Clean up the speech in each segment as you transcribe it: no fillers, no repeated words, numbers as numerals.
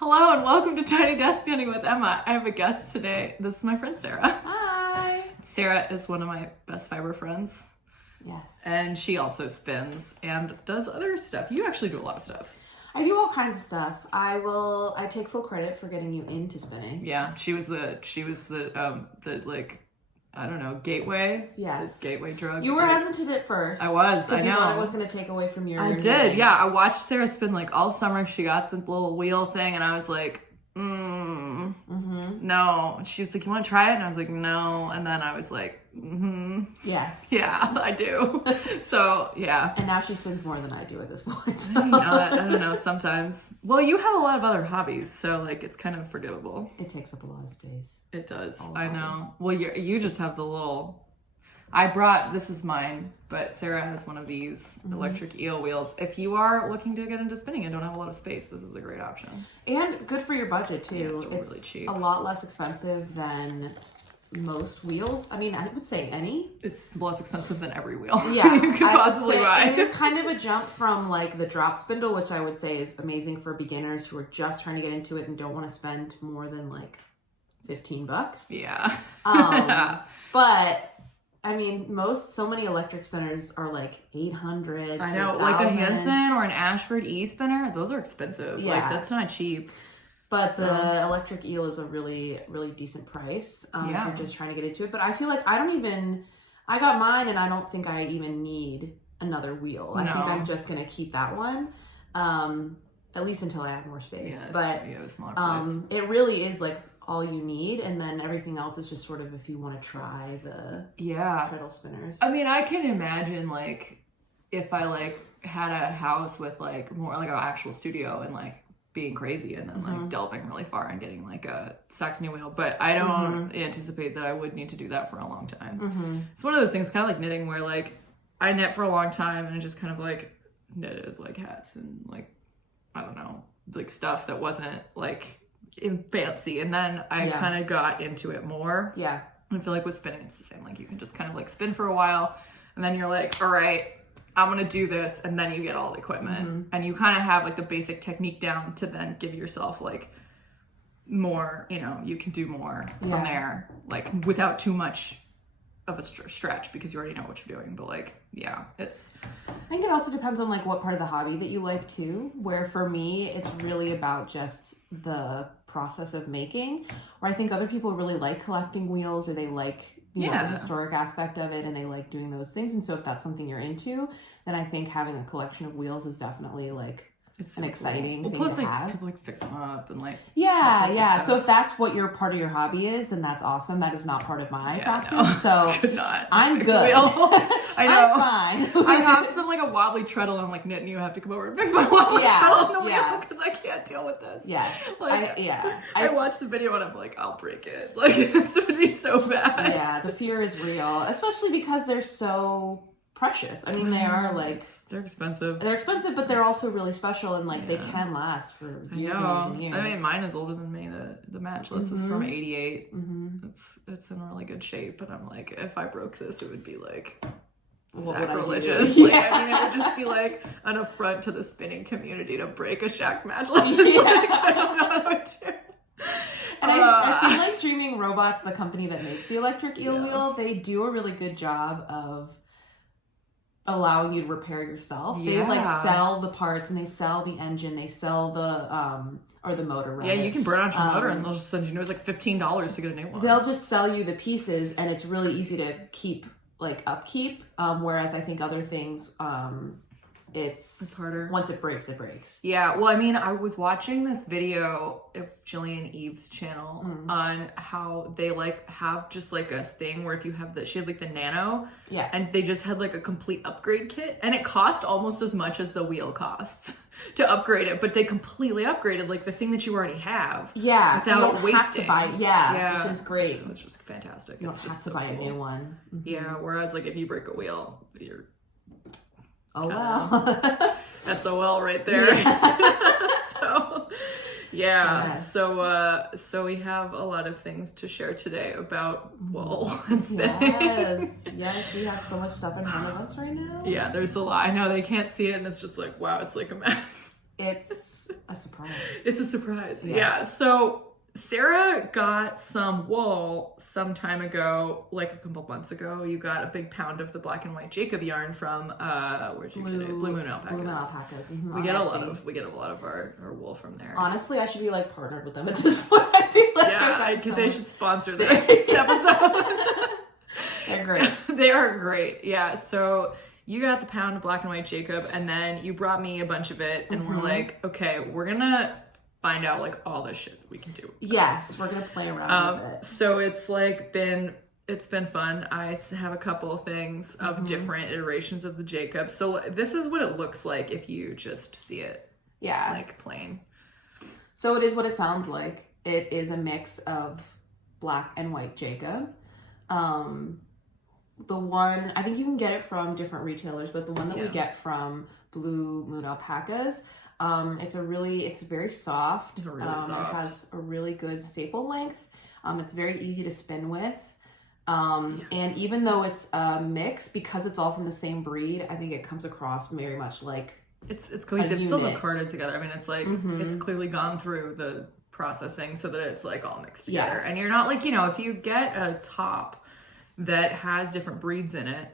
Hello and welcome to Tiny Desk Knitting with Emma. I have a guest today. This is my friend Sarah. Hi. Sarah is one of my best fiber friends. Yes. And she also spins and does other stuff. You actually do a lot of stuff. I do all kinds of stuff. I take full credit for getting you into spinning. Yeah, she was the I don't know, gateway. Yes. The gateway drug. You were hesitant at first. I was, I know. You thought it was going to take away from your I did, knitting. yeah. I watched Sarah spin like all summer. She got the little wheel thing and I was like, no. She was like, you want to try it? And I was like, no. And then I was like, Yes. yeah, I do. So, yeah. And now she spins more than I do at this point. So. I don't know, sometimes. Well, you have a lot of other hobbies, so like it's kind of forgivable. It takes up a lot of space. It does. All I hobbies. know. Well, you just have the little... this is mine, but Sarah has one of these electric eel wheels. If you are looking to get into spinning and don't have a lot of space, this is a great option. And good for your budget too. Yeah, it's really cheap. A lot less expensive than most wheels. I mean, I would say any. It's less expensive than every wheel Yeah, you could possibly buy. And it's kind of a jump from like the drop spindle, which I would say is amazing for beginners who are just trying to get into it and don't want to spend more than like $15. Yeah. But I mean, so many electric spinners are like 800. I know, to like a 1,000. Hanson or an Ashford E spinner, those are expensive. Yeah. Like that's not cheap. But the electric eel is a really, really decent price if you're just trying to get into it. But I feel like I got mine and I don't think I even need another wheel. I think I'm just going to keep that one, at least until I have more space. Yeah, but a smaller place. It really is like all you need. And then everything else is just sort of if you want to try the treadle spinners. I mean, I can imagine like if I like had a house with like more like an actual studio and like being crazy and then like delving really far and getting like a Saxony wheel, but I don't anticipate that I would need to do that for a long time. It's one of those things kind of like knitting where like I knit for a long time and I just kind of like knitted like hats and like I don't know, like stuff that wasn't like fancy, and then I kind of got into it more. I feel like with spinning it's the same, like you can just kind of like spin for a while and then you're like, all right, I'm gonna do this, and then you get all the equipment and you kind of have like the basic technique down to then give yourself like more, you can do more from there, like without too much of a stretch because you already know what you're doing. But like, it's... I think it also depends on like what part of the hobby that you like too, where for me, it's really about just the process of making, where I think other people really like collecting wheels or they like the historic aspect of it and they like doing those things. And so if that's something you're into, then I think having a collection of wheels is definitely like it's an exciting thing plus, to like, have. People like fix them up and like So if that's what your part of your hobby is, then that's awesome. That is not part of my practice. No. So Could not I'm fix good. A wheel. I know. I'm fine. I have some like a wobbly treadle and like knit, and you have to come over and fix my wobbly treadle on the wheel because I can't deal with this. Yes. Like, I watched the video and I'm like, I'll break it. Like this would be so bad. Yeah, the fear is real, especially because they're so precious. I mean, they are like they're expensive. They're expensive, but they're also really special, and like they can last for years and years. I mean, mine is older than me. The matchless is from '88. It's in really good shape, but I'm like, if I broke this, it would be like sacrilegious. Like, I mean, it would just be like an affront to the spinning community to break a Shack matchless. Like, I don't know what I would do. And I feel like Dreaming Robots, the company that makes the electric eel wheel, they do a really good job of allowing you to repair yourself. They like sell the parts and they sell the engine, they sell the or the motor, right? Yeah, you can burn out your motor and they'll just send you, it's like $15 to get a new one. They'll just sell you the pieces and it's really easy to keep like upkeep. Whereas I think other things it's harder. Once it breaks, it breaks. Yeah, well, I mean, I was watching this video of Jillian Eve's channel on how they like have just like a thing where if you have she had like the Nano, and they just had like a complete upgrade kit, and it cost almost as much as the wheel costs to upgrade it, but they completely upgraded like the thing that you already have. Yeah, without so you don't wasting. Have to buy, which is great. Which is fantastic. You don't have to buy a new one. Yeah, whereas like if you break a wheel, you're oh well. SOL right there. So Yes. So we have a lot of things to share today about wool and spinning. Yes, we have so much stuff in front of us right now. Yeah, there's a lot. I know they can't see it and it's just like, wow, it's like a mess. It's a surprise. It's a surprise. Yes. Yeah. So Sarah got some wool some time ago, like a couple months ago. You got a big pound of the black and white Jacob yarn from where'd you get it? Blue Moon Alpacas. Blue Moon Alpacas. Mm-hmm, we get a lot of our wool from there. Honestly, I should be like partnered with them at this point. I feel like they should sponsor this episode. They're great. They are great. Yeah. So you got the pound of black and white Jacob, and then you brought me a bunch of it, and we're like, okay, we're gonna find out like all this shit that we can do with this. Yes, we're gonna play around with it. So it's like it's been fun. I have a couple of things of different iterations of the Jacob. So this is what it looks like if you just see it. Yeah. Like plain. So it is what it sounds like. It is a mix of black and white Jacob. The one, I think you can get it from different retailers, but the one that we get from Blue Moon Alpacas, it's very soft. It's really soft. It has a really good staple length. It's very easy to spin with. And even though it's a mix, because it's all from the same breed, I think it comes across very much like it's cohesive. It's also carded together. I mean, it's like it's clearly gone through the processing so that it's like all mixed together. And you're not like, if you get a top that has different breeds in it,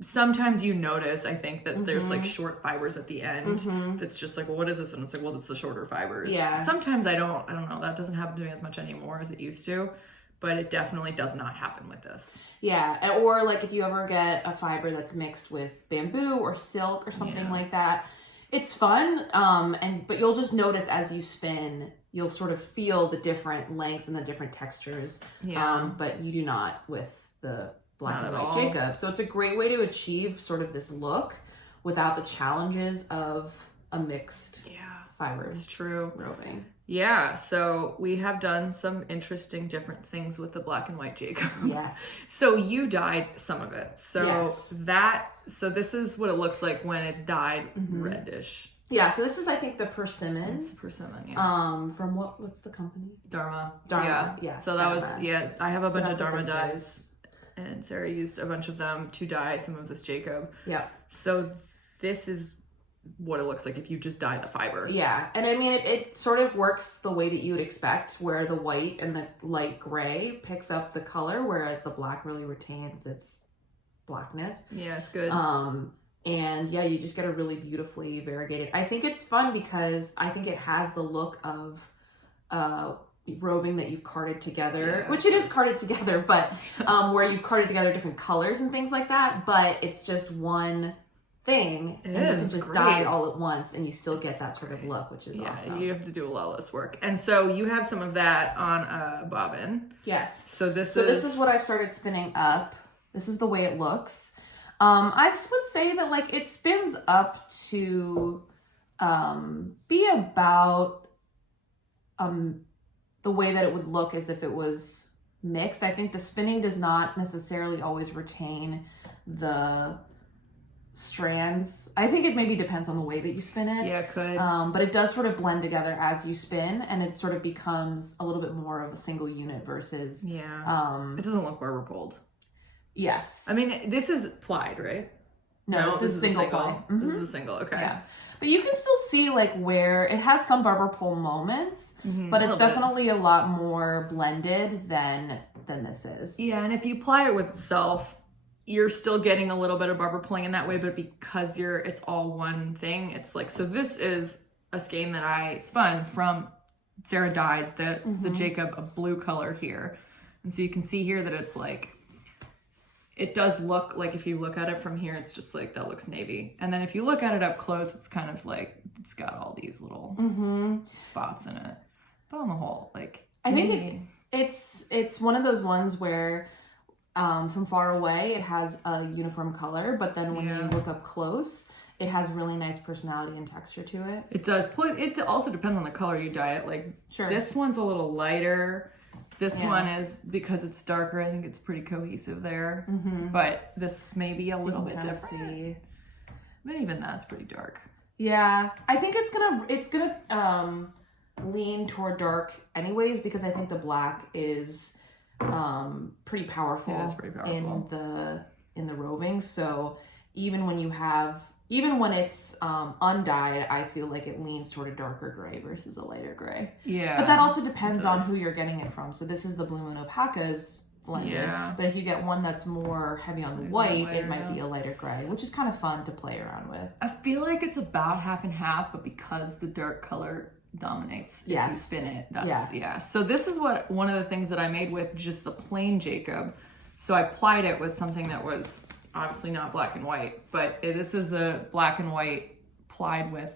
sometimes you notice, I think, that there's like short fibers at the end that's just like, well, what is this? And it's like, well, it's the shorter fibers. Yeah. Sometimes I don't know, that doesn't happen to me as much anymore as it used to, but it definitely does not happen with this. Yeah. Or like if you ever get a fiber that's mixed with bamboo or silk or something like that, it's fun. But you'll just notice as you spin, you'll sort of feel the different lengths and the different textures. Yeah. But you do not with the black and white Jacob. So it's a great way to achieve sort of this look without the challenges of a mixed fiber. It's true. Roving. Yeah, so we have done some interesting different things with the black and white Jacob. Yeah. So you dyed some of it. So this is what it looks like when it's dyed reddish. Yeah, so this is, I think, the persimmon. It's the persimmon, yeah. From what's the company? Dharma. Yeah. Yes, so that Dharma. was, I have a bunch of Dharma dyes. And Sarah used a bunch of them to dye some of this Jacob. Yeah. So this is what it looks like if you just dye the fiber. Yeah. And I mean, it sort of works the way that you would expect, where the white and the light gray picks up the color, whereas the black really retains its blackness. Yeah, it's good. And yeah, you just get a really beautifully variegated. I think it's fun because I think it has the look of roving that you've carded together, which it is carded together, but where you've carded together different colors and things like that, but it's just one thing, and you can just dye it all at once and you still get that sort of look, which is awesome. You have to do a lot less work. And so you have some of that on a bobbin. Yes. So this is what I've started spinning up. This is the way it looks. I would say that like it spins up to be about the way that it would look as if it was mixed. I think the spinning does not necessarily always retain the strands. I think it maybe depends on the way that you spin it. Yeah, it could. But it does sort of blend together as you spin, and it sort of becomes a little bit more of a single unit versus it doesn't look barber pulled. Yes. I mean, this is plied, right? No, this is single ply. This is a single, okay. Yeah. But you can still see like where it has some barber pole moments, but it's definitely a lot more blended than this is. Yeah, and if you ply it with itself, you're still getting a little bit of barber pulling in that way, but because it's all one thing, it's like, so this is a skein that I spun from Sarah dyed the Jacob a blue color here. And so you can see here that it's like, it does look like, if you look at it from here, it's just like, that looks navy. And then if you look at it up close, it's kind of like, it's got all these little spots in it. But on the whole, like, I think it's one of those ones where from far away, it has a uniform color, but then when you look up close, it has really nice personality and texture to it. It does. It also depends on the color you dye it. Like, this one's a little lighter. This one is, because it's darker, I think it's pretty cohesive there. But this may be a little bit different. But even that's pretty dark. Yeah. I think it's gonna lean toward dark anyways, because I think the black is pretty powerful, pretty powerful in the roving. So even when you have even when it's undyed, I feel like it leans toward a darker gray versus a lighter gray. Yeah. But that also depends on who you're getting it from. So this is the Blue Moon Opacas blended. Yeah. But if you get one that's more heavy on the white, it might be a lighter gray, which is kind of fun to play around with. I feel like it's about half and half, but because the dark color dominates if you spin it, so this is one of the things that I made with just the plain Jacob. So I plied it with something that was obviously not black and white, but this is a black and white plied with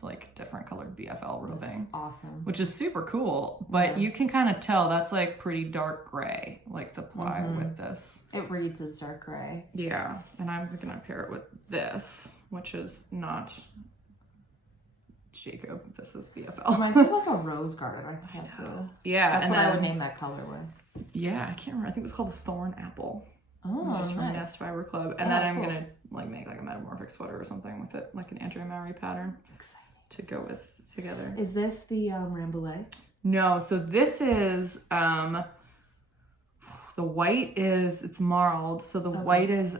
like different colored BFL roving. That's awesome. Which is super cool, but you can kind of tell that's like pretty dark gray, like the ply with this. It reads as dark gray. Yeah, and I'm gonna pair it with this, which is not Jacob. This is BFL. Reminds me of like a rose garden. I think that's what I would name that color with. Yeah, I can't remember. I think it was called the Thorn Apple. Oh, just from nice. Nest Fiber Club. And then I'm gonna like make like a metamorphic sweater or something with it, like an Andrea Mowry pattern. Exciting. To go with together. Is this the Rambouillet? No, so this is the white is it's marled. So the white is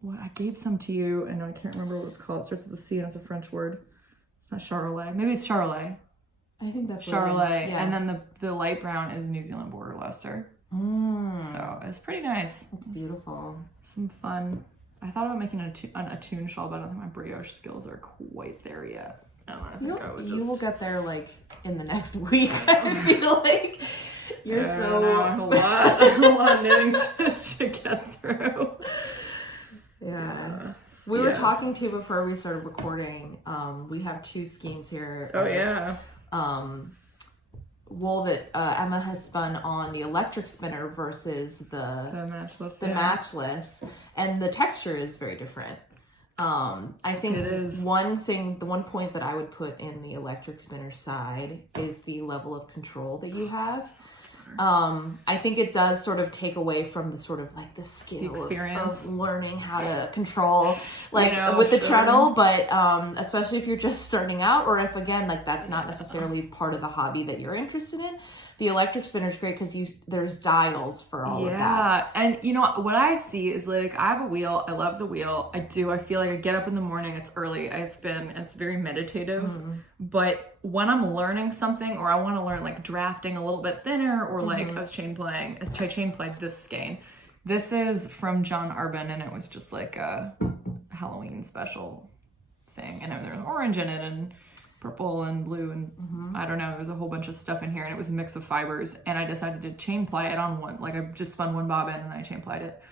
what I gave some to you and I can't remember what it's called. It starts with a C and it's a French word. It's not Charolais. Maybe it's Charolais. I think that's what Charolais. Yeah. And then the light brown is New Zealand Border Leicester. So it's pretty nice. It's beautiful. Some fun. I thought about making a tune shawl, but I don't think my brioche skills are quite there yet. I think I would just... You will get there like in the next week. I feel like you're I have a lot of knitting to get through. Yeah. We were talking to before we started recording. We have 2 skeins here. Wool that Emma has spun on the electric spinner versus the matchless, and the texture is very different. I think the one point that I would put in the electric spinner side is the level of control that you have. I think it does sort of take away from the sort of like the skill of learning how to control with the treadle, but especially if you're just starting out, or if again like that's not necessarily part of the hobby that you're interested in. The electric spinner is great because there's dials for all of that. Yeah, and you know what I see is like I have a wheel. I love the wheel. I feel like I get up in the morning. It's early. I spin. It's very meditative. But when I'm learning something, or I want to learn like drafting a little bit thinner, or like I chain played this skein. This is from John Arbin, and it was just like a Halloween special thing, and there's orange in it and purple and blue and I don't know, there's a whole bunch of stuff in here, and it was a mix of fibers, and I decided to chain ply it on one. Like I just spun one bobbin and then I chain plied it,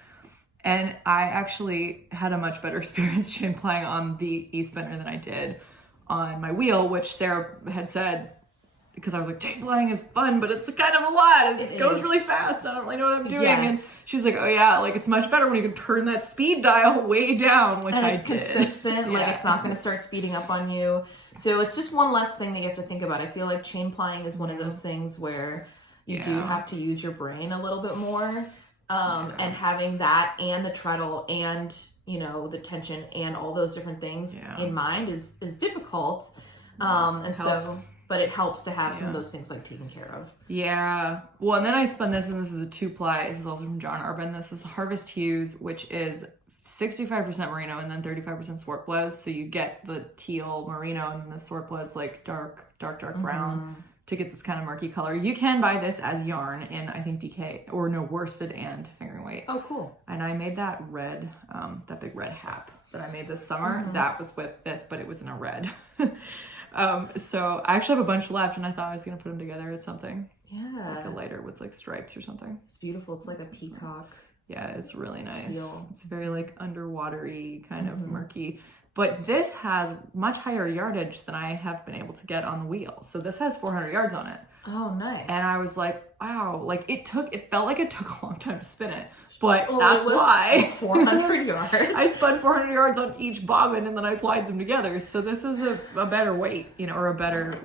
and I actually had a much better experience chain plying on the e-spinner than I did on my wheel, which Sarah had said, because I was like, chain plying is fun, but it's kind of a lot. It goes really fast. I don't really know what I'm doing. Yes. And she's like, oh yeah, like it's much better when you can turn that speed dial way down, which I did. And it's consistent. Like it's not going to start speeding up on you. So it's just one less thing that you have to think about. I feel like chain plying is one of those things where you do have to use your brain a little bit more. And having that and the treadle and, the tension and all those different things in mind is difficult. But it helps to have some of those things like taken care of. Yeah. Well, and then I spun this, and this is a 2-ply. This is also from John Arbin. This is Harvest Hues, which is 65% merino and then 35% swart blaze. So you get the teal merino and the swart blaze like dark brown to get this kind of murky color. You can buy this as yarn in, I think, DK, or no, worsted and fingering weight. Oh, cool. And I made that red, that big red hap that I made this summer. That was with this, but it was in a red. So I actually have a bunch left, and I thought I was going to put them together with something. Yeah. It's like a lighter with like stripes or something. It's beautiful. It's like a peacock. Yeah, it's really nice. Teal. It's very like underwatery, kind of murky. But this has much higher yardage than I have been able to get on the wheel. So this has 400 yards on it. Oh, nice. And I was like, wow, like it felt like it took a long time to spin it. But that's why 400 yards. I spun 400 yards on each bobbin, and then I applied them together. So this is a better weight, or a better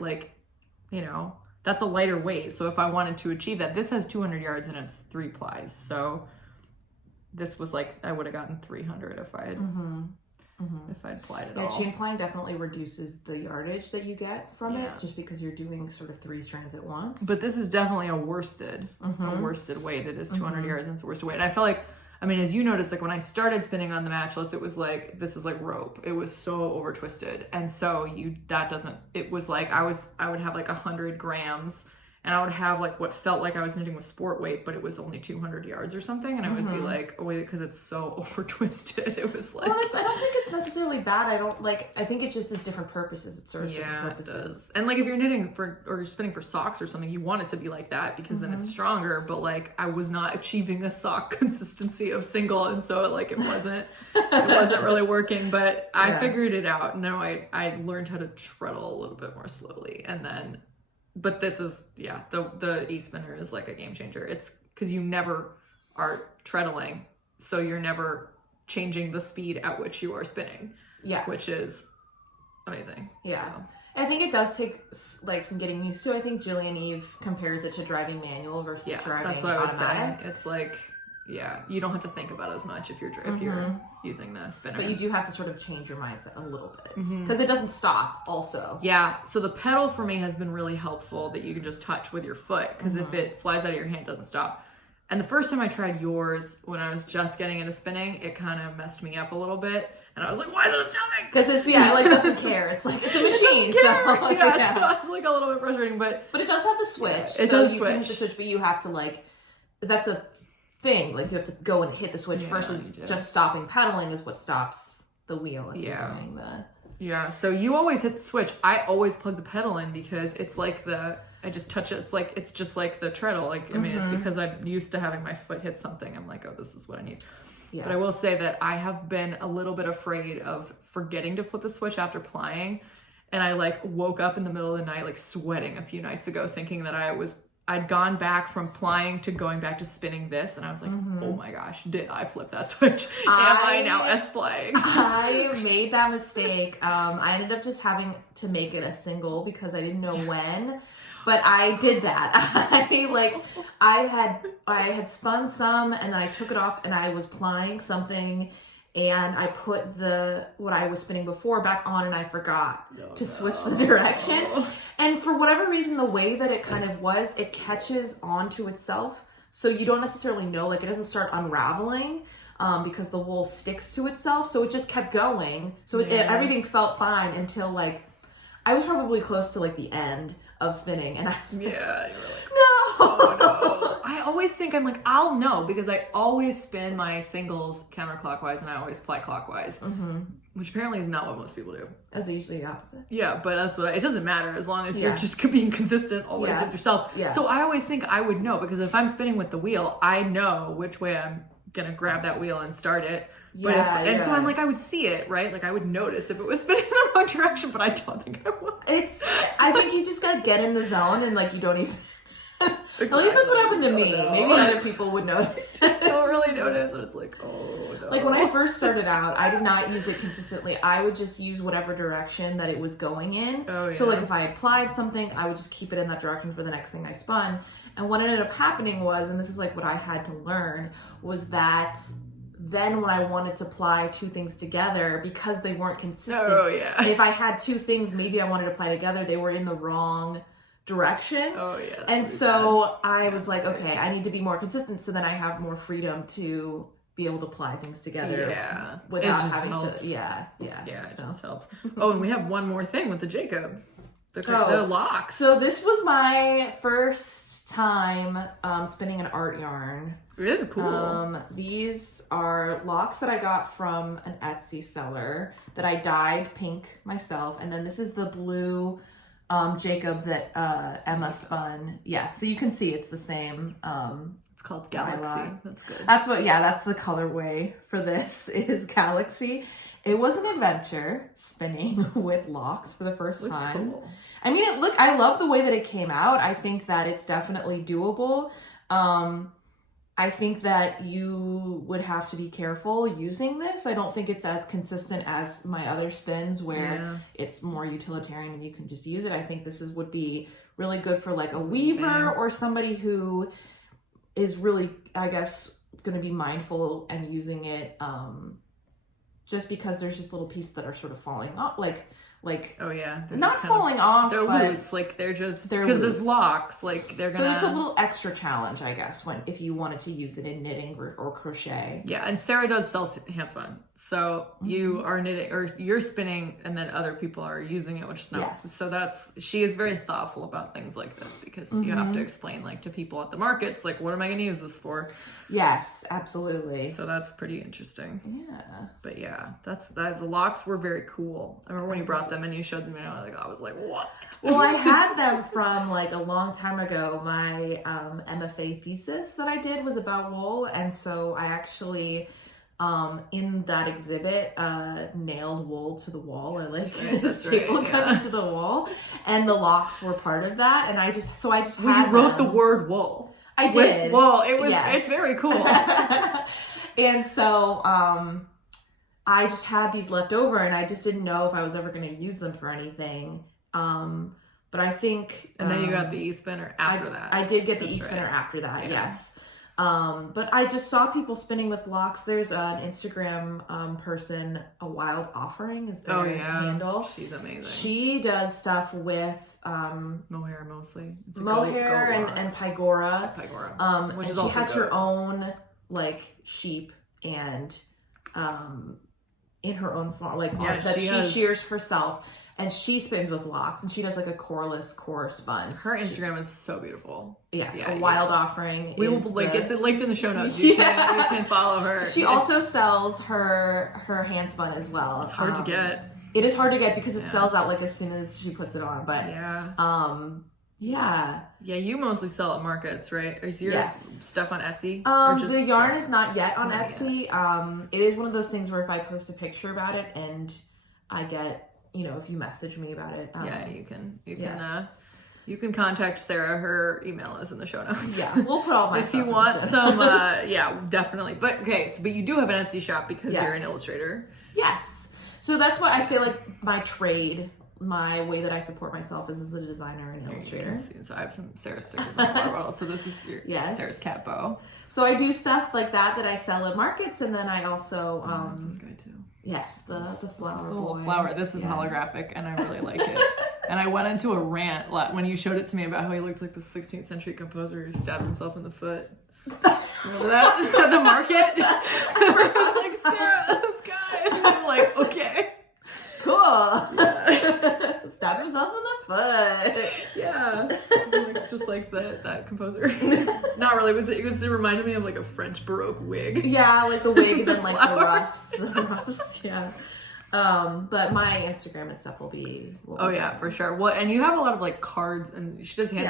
that's a lighter weight. So if I wanted to achieve that, this has 200 yards and it's 3 plies. So this was like, I would have gotten 300 if I had if I'd plied it all. Chain plying definitely reduces the yardage that you get from it, just because you're doing sort of 3 strands at once. But this is definitely a worsted weight. It is 200 yards and it's a worsted weight. And I feel like I mean, as you noticed, like when I started spinning on the matchless, it was like, this is like rope. It was so over twisted. And so it was like, I would have like 100 grams and I would have like what felt like I was knitting with sport weight, but it was only 200 yards or something. And I would be like, oh wait, because it's so over twisted. It was like, well, I don't think it's necessarily bad. I think it just has different purposes. It serves different purposes. It does. And like if you're knitting or you're spinning for socks or something, you want it to be like that because then it's stronger. But like I was not achieving a sock consistency of single, and so like it wasn't really working. But I figured it out. Now I learned how to treadle a little bit more slowly, and then. But this is, the e-spinner is like a game changer. It's because you never are treadling, so you're never changing the speed at which you are spinning. Yeah. Which is amazing. Yeah. So. I think it does take like some getting used to. I think Jillian Eve compares it to driving manual versus driving that's what automatic. I would say. It's like, you don't have to think about it as much if you're using the spinner. But you do have to sort of change your mindset a little bit because it doesn't stop also. Yeah, so the pedal for me has been really helpful that you can just touch with your foot because if it flies out of your hand, it doesn't stop. And the first time I tried yours, when I was just getting into spinning, it kind of messed me up a little bit. And I was like, why isn't it stopping? Because it's, like, doesn't care. It's like, it's a machine. So it's like a little bit frustrating, but it does have the switch. It does switch. Can hit the switch, but you have to like, that's a thing. Like you have to go and hit the switch versus just stopping paddling is what stops the wheel. So you always hit the switch. I always plug the pedal in because it's like I just touch it. It's just like the treadle. Like, I mean, because I'm used to having my foot hit something. I'm like, oh, this is what I need. Yeah. But I will say that I have been a little bit afraid of forgetting to flip the switch after plying. And I like woke up in the middle of the night, like sweating a few nights ago, thinking that I'd gone back from plying to going back to spinning this. And I was like, oh my gosh, did I flip that switch? Am I now S-plying? I made that mistake. I ended up just having to make it a single because I didn't know when. But I did that. I had spun some and then I took it off and I was plying something and I put what I was spinning before back on and I forgot to switch the direction. And for whatever reason, the way that it kind of was, it catches onto itself. So you don't necessarily know, like it doesn't start unraveling because the wool sticks to itself. So it just kept going. So everything felt fine until like, I was probably close to like the end of spinning and you were like, no. Oh, no. I always think I'm like, I'll know because I always spin my singles counterclockwise and I always ply clockwise, which apparently is not what most people do. As usually the opposite. Yeah, but that's what it doesn't matter as long as you're just being consistent always with yourself. Yeah. So I always think I would know because if I'm spinning with the wheel, I know which way I'm gonna grab that wheel and start it. But so I'm like, I would see it, right? Like I would notice if it was spinning in the wrong direction, but I don't think I would. I think you just gotta get in the zone and like you don't even. Exactly. At least that's what happened to me. No. Maybe other people would notice. I don't really notice, and it's like, oh no. Like when I first started out, I did not use it consistently. I would just use whatever direction that it was going in. Oh, yeah. So like if I applied something, I would just keep it in that direction for the next thing I spun. And what ended up happening was, and this is like what I had to learn, was that then when I wanted to ply two things together, because they weren't consistent, if I had two things maybe I wanted to ply together, they were in the wrong direction. And so I was like, okay, I need to be more consistent so then I have more freedom to be able to ply things together without having helps. to it just helps. Oh, and we have one more thing with the Jacob. The locks. So this was my first time spinning an art yarn. It is cool. These are locks that I got from an Etsy seller that I dyed pink myself. And then this is the blue Jacob that Emma spun. Yeah, so you can see it's the same. It's called Galaxy. That's good. That's the colorway for this is Galaxy. It was an adventure spinning with locks for the first time. Cool. I mean, I love the way that it came out. I think that it's definitely doable. I think that you would have to be careful using this. I don't think it's as consistent as my other spins where it's more utilitarian and you can just use it. I think this would be really good for like a weaver or somebody who is really, I guess, going to be mindful and using it just because there's just little pieces that are sort of falling off, like like, oh yeah, they're not falling off, they're but loose, like they're loose. because there's locks, like they're gonna. So it's a little extra challenge, I guess, if you wanted to use it in knitting or crochet. Yeah, and Sarah does sell hand spun, so you are knitting or you're spinning, and then other people are using it, which is not. Yes. So she is very thoughtful about things like this because you have to explain like to people at the markets, like what am I going to use this for? Yes, absolutely. So that's pretty interesting. Yeah. But yeah, the locks were very cool. I remember when you brought them and you showed them, and I was like, what? Well, I had them from like a long time ago. My MFA thesis that I did was about wool, and so I actually in that exhibit nailed wool to the wall. I like staple cut into the wall, and the locks were part of that. And I just had you wrote the word wool. I did. Well, it's very cool. And so I just had these left over, and I just didn't know if I was ever going to use them for anything. But I think... And then you got the e-spinner after that. I did get the e-spinner after that, yes. But I just saw people spinning with locks. There's an Instagram person, A Wild Offering is their handle. She's amazing. She does stuff with... mohair mostly. Mohair and Pygora. Which and she has her own like sheep and in her own farm, like that she shears herself, and she spins with locks, and she does like a coreless core spun. Her Instagram is so beautiful. Yes, A Wild Offering. We will it's linked in the show notes. You can follow her. She also sells her hand spun as well. It's hard to get. It is hard to get because it sells out like as soon as she puts it on. But yeah, you mostly sell at markets, right? Is your stuff on Etsy? The yarn is not yet on Etsy. It is one of those things where if I post a picture about it and I get, if you message me about it, you can contact Sarah. Her email is in the show notes. Yeah, we'll put all my if you want some. Definitely. But but you do have an Etsy shop because you're an illustrator. Yes. So that's what I say, like, my trade, my way that I support myself is as a designer and illustrator. So I have some Sarah stickers on the bottle. So this is your Sarah's cat bow. So I do stuff like that I sell at markets, and then I also... this guy too. Yes, the flower. This is the whole flower. This is holographic, and I really like it. And I went into a rant when you showed it to me about how he looked like the 16th century composer who stabbed himself in the foot. Remember that at the market? I was like, Sarah, this guy. And I'm like, okay. Cool. Yeah. Stabbed himself in the foot. Yeah. It looks just like that composer. Not really. It reminded me of like a French Baroque wig. Yeah, like the wig and then like the ruffs. Yeah. But my Instagram and stuff will be. For sure. Well, and you have a lot of like cards, and she does hand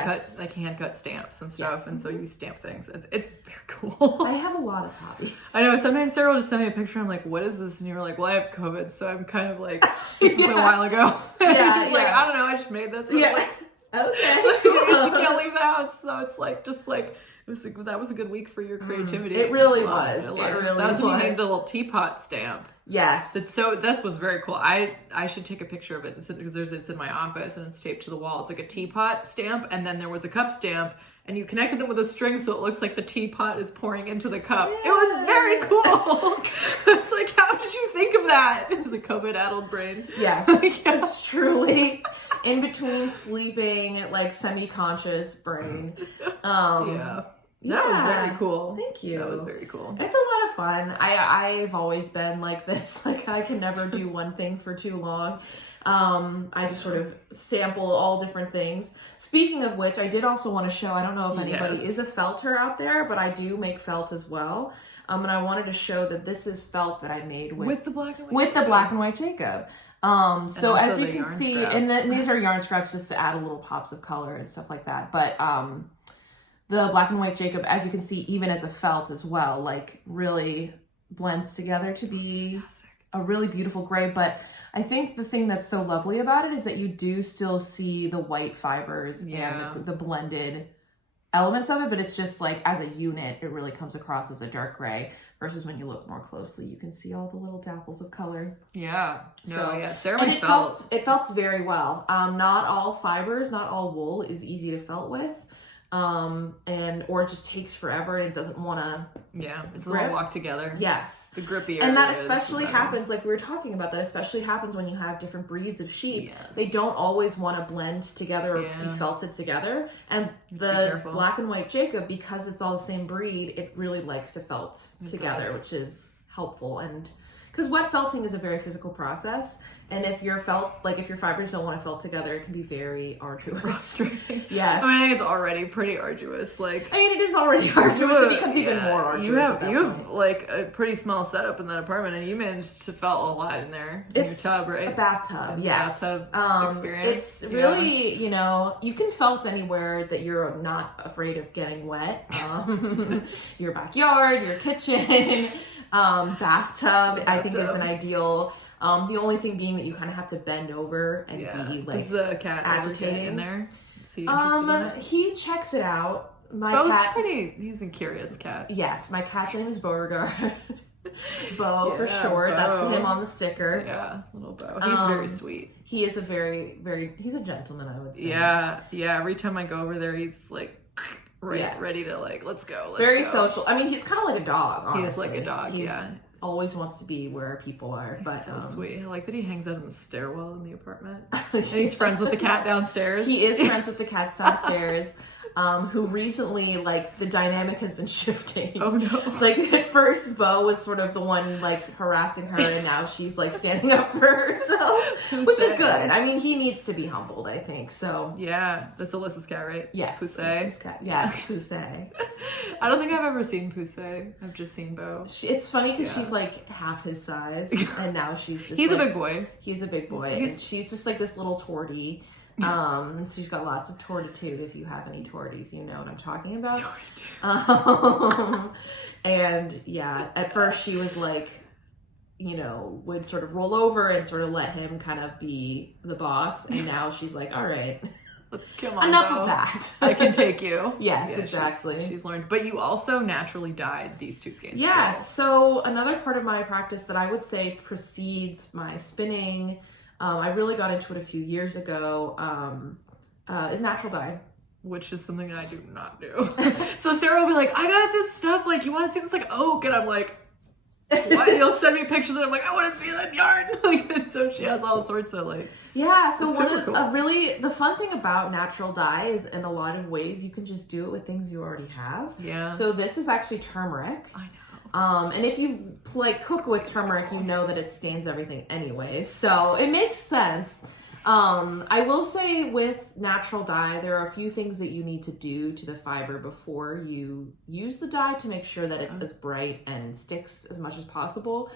cut stamps and stuff, and so you stamp things. It's very cool. I have a lot of hobbies. I know. Sometimes Sarah will just send me a picture. I'm like, "What is this?" And you're like, "Well, I have COVID, so I'm kind of like, this was a while ago." Like, I don't know. I just made this. And okay. She can't leave the house, so it's like just like. That was a good week for your creativity. It really was. That was when you made the little teapot stamp. Yes. This was very cool. I should take a picture of it because it's in my office and it's taped to the wall. It's like a teapot stamp, and then there was a cup stamp, and you connected them with a string so it looks like the teapot is pouring into the cup. Yeah. It was very cool. It's like, how did you think of that? It was a COVID-addled brain. Yes, it's truly in between sleeping, like semi-conscious brain. That was very cool. Thank you. That was very cool. It's a lot of fun. I've always been like this. Like, I can never do one thing for too long. I just sort of sample all different things. Speaking of which, I did also want to show, I don't know if anybody is a felter out there, but I do make felt as well. And I wanted to show that this is felt that I made with the black and white Jacob. So as you can see, and these are yarn scraps just to add a little pops of color and stuff like that. But the black and white Jacob, as you can see, even as a felt as well, like really blends together to be a really beautiful gray. But I think the thing that's so lovely about it is that you do still see the white fibers and the blended elements of it, but it's just like as a unit, it really comes across as a dark gray versus when you look more closely, you can see all the little dapples of color. Yeah. Sarah and it felts very well. Not all fibers, not all wool is easy to felt with. or it just takes forever and it doesn't want to. Yeah, it's a little locked together. Yes. The grippier. And that especially happens, like we were talking about, that especially happens when you have different breeds of sheep. Yes. They don't always want to blend together or be felted together. And the black and white Jacob, because it's all the same breed, it really likes to felt together, which is helpful. And because wet felting is a very physical process, and if your fibers don't want to felt together, it can be very arduous. Frustrating. Yes. I mean, I think it's already pretty arduous. Like, I mean, it is already arduous. It becomes even more arduous. You have like a pretty small setup in that apartment, and you managed to felt a lot in there. In your tub, right? A bathtub. Yes. Bathtub experience. It's really, you know, you can felt anywhere that you're not afraid of getting wet. Your backyard, your kitchen. Bathtub, I think, is an ideal. The only thing being that you kind of have to bend over and be like Does the cat agitating in there? Is he interested in it? He checks it out. My Bo's cat, he's a curious cat. Yes, my cat's name is Beauregard. Bo for short. Bo. That's him on the sticker. Yeah, little Bo. He's very sweet. He is a very, he's a gentleman, I would say. Yeah. Every time I go over there, he's like ready to like, let's go. Very social. I mean, he's kind of like a dog, honestly. He is like a dog, He's always wants to be where people are. But so sweet. I like that he hangs out in the stairwell in the apartment. And he's friends with the cat downstairs. He is friends with the cats downstairs. Who recently, like, the dynamic has been shifting. Oh no. Like, at first, Bo was sort of the one, like, harassing her, and now she's, like, standing up for herself, which is good. I mean, he needs to be humbled, I think, so. Yeah, that's Alyssa's cat, right? Yes. Poussey. Cat. Yes, Poussey. I don't think I've ever seen Poussey. I've just seen Bo. It's funny because she's, like, half his size, and now she's just, He's a big boy. He's a big boy, and she's just, like, this little tortie. And she's got lots of tortitude. If you have any torties, you know what I'm talking about. And yeah, at first she was like, you know, would sort of roll over and sort of let him kind of be the boss. And now she's like, all right, come on, enough Bo. of that. I can take you. Yes, exactly. She's learned. But you also naturally dyed these two skeins. Yeah. So another part of my practice that I would say precedes my spinning, I really got into it a few years ago, is natural dye. Which is something that I do not do. So Sarah will be like, I got this stuff, like, you want to see this, like, oak? And I'm like, what? You'll send me pictures and I'm like, I want to see that yarn. Like, and so she has all sorts of, like, yeah, so the fun thing about natural dye is in a lot of ways you can just do it with things you already have. Yeah. So this is actually turmeric. I know. And if you cook with turmeric, you know that it stains everything anyway. So it makes sense. I will say with natural dye, there are a few things that you need to do to the fiber before you use the dye to make sure that it's as bright and sticks as much as possible.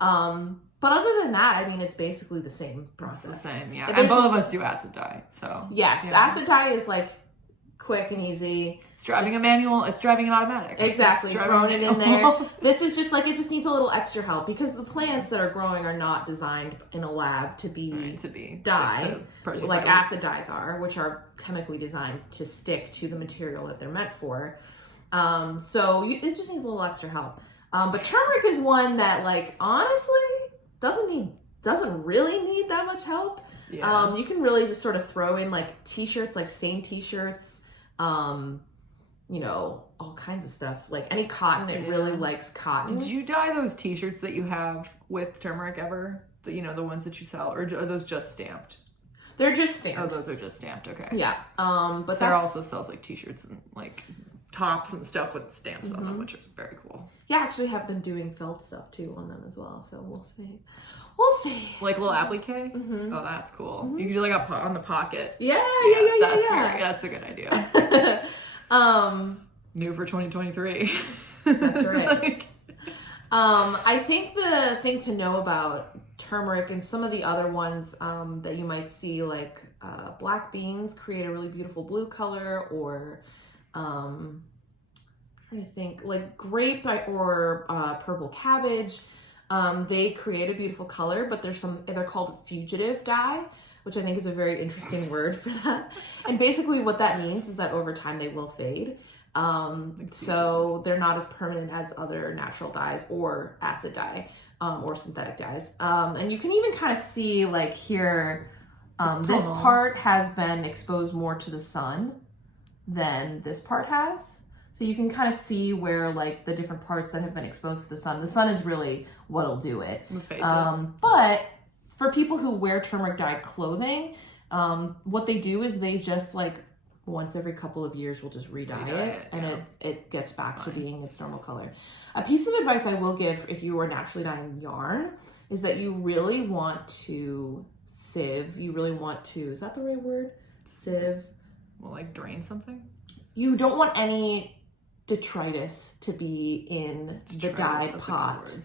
But other than that, I mean, it's basically the same process. It's the same, yeah. And both of us do acid dye, so. Yes, acid dye is like quick and easy. It's driving a manual, it's driving an automatic. Exactly, throwing it in there. This is just like, it just needs a little extra help because the plants that are growing are not designed in a lab to be dye, like acid dyes are, which are chemically designed to stick to the material that they're meant for. So it just needs a little extra help. But turmeric is one that, like, honestly, doesn't really need that much help. Yeah. You can really just sort of throw in like t-shirts, like same t-shirts, you know, all kinds of stuff. Like any cotton, it really likes cotton. Did you dye those t-shirts that you have with turmeric ever? The, you know, the ones that you sell, or are those just stamped? They're just stamped. Oh, those are just stamped. Okay. Yeah. But Sarah also sells like t-shirts and like tops and stuff with stamps on them, which is very cool. Yeah, I actually have been doing felt stuff too on them as well, so we'll see. We'll see. Like little applique? Mm-hmm. Oh, that's cool. Mm-hmm. You can do like on the pocket. Yeah. That's a good idea. New for 2023. That's right. I think the thing to know about turmeric and some of the other ones that you might see, like black beans create a really beautiful blue color, or I'm trying to think, like grape or purple cabbage. They create a beautiful color, but they're called fugitive dye, which I think is a very interesting word for that. And basically what that means is that over time they will fade. So they're not as permanent as other natural dyes or acid dye, or synthetic dyes. And you can even kind of see like here, this part has been exposed more to the sun. than this part has. So you can kind of see where like the different parts that have been exposed to the sun. The sun is really what'll do it. But for people who wear turmeric dyed clothing, what they do is they just like once every couple of years will just re-dye it, and it gets back to being its normal color. A piece of advice I will give if you are naturally dyeing yarn is that you really want to sieve. You really want to, is that the right word? Sieve. Well, like drain something? You don't want any detritus to be in the dyed pot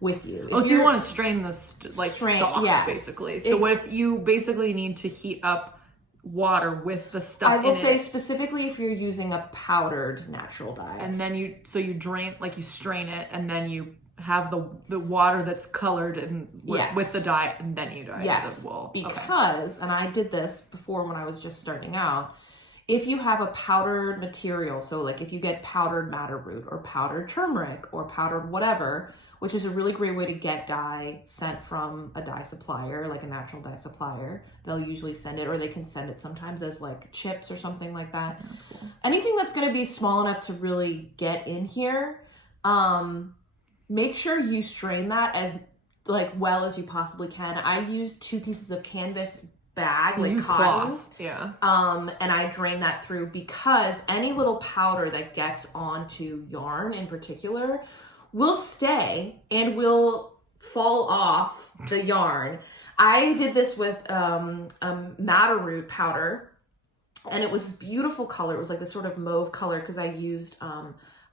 with you. So you want to strain the stock, basically. So what if you basically need to heat up water with the stuff in it? I will say specifically if you're using a powdered natural dye. And then you drain, like you strain it, and then you have the water that's colored and with the dye, and then you dye the wool. Because, and I did this before when I was just starting out, if you have a powdered material, so like if you get powdered madder root or powdered turmeric or powdered whatever, which is a really great way to get dye sent from a dye supplier, like a natural dye supplier, they'll usually send it, or they can send it sometimes as like chips or something like that. That's cool. Anything that's going to be small enough to really get in here, make sure you strain that as like well as you possibly can. I used 2 pieces of canvas bag, like cotton. And I drain that through because any little powder that gets onto yarn in particular will stay and will fall off the yarn. I did this with madder root powder, and it was beautiful color. It was like this sort of mauve color because I used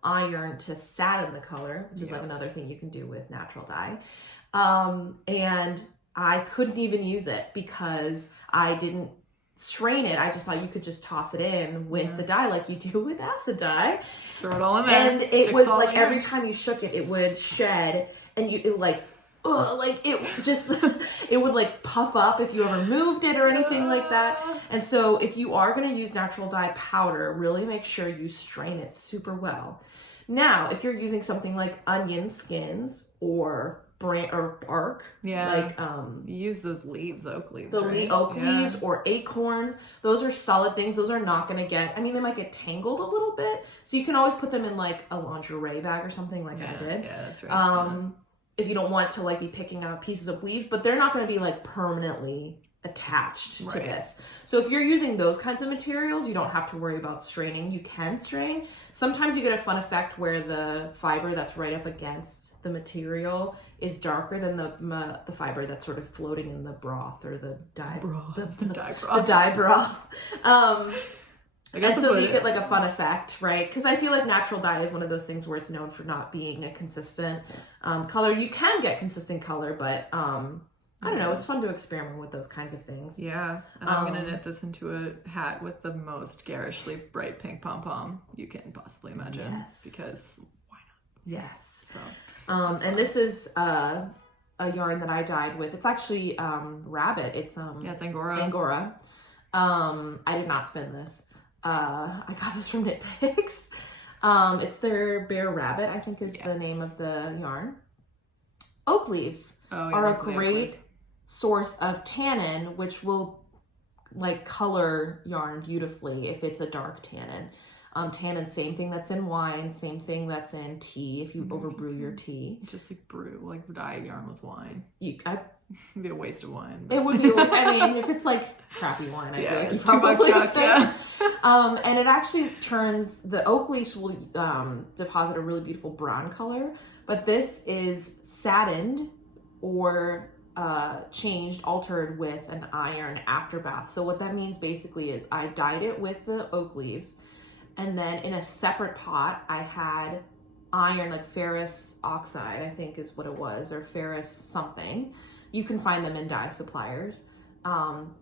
iron to satin the color, which is like another thing you can do with natural dye. And I couldn't even use it because I didn't strain it. I just thought you could just toss it in with the dye like you do with acid dye. Throw it all in there. And it was like every time you shook it, it would shed, and it would like puff up if you ever moved it or anything like that. And so if you are going to use natural dye powder, really make sure you strain it super well. Now, if you're using something like onion skins or bark, like you use those leaves, oak leaves, leaves or acorns, those are solid things. Those are not going to get, I mean, they might get tangled a little bit, so you can always put them in like a lingerie bag or something like I did. That's right. If you don't want to like be picking out pieces of leaves, but they're not going to be like permanently attached to this. So if you're using those kinds of materials, you don't have to worry about straining. You can strain. Sometimes you get a fun effect where the fiber that's right up against the material is darker than the fiber that's sort of floating in the broth or the dye broth. The dye broth. And so you get like a fun effect, right? Because I feel like natural dye is one of those things where it's known for not being a consistent color. You can get consistent color, but I don't know. It's fun to experiment with those kinds of things. Yeah. And I'm going to knit this into a hat with the most garishly bright pink pom-pom you can possibly imagine. Yes. Because why not? Yes. So, and this is a yarn that I dyed with. It's actually rabbit. It's it's Angora. Angora. I did not spin this. I got this from Knit Picks. It's their Bear Rabbit, I think is the name of the yarn. Oak leaves are a great source of tannin, which will like color yarn beautifully if it's a dark tannin. Tannin, same thing that's in wine, same thing that's in tea if you overbrew your tea. Just like dye yarn with wine. It'd be a waste of wine. It would be, I mean, if it's like crappy wine, I feel like it's probably and it actually turns, the oak leaves will deposit a really beautiful brown color, but this is satined or altered with an iron afterbath. So what that means basically is I dyed it with the oak leaves, and then in a separate pot I had iron, like ferrous oxide, I think is what it was, or ferrous something. You can find them in dye suppliers,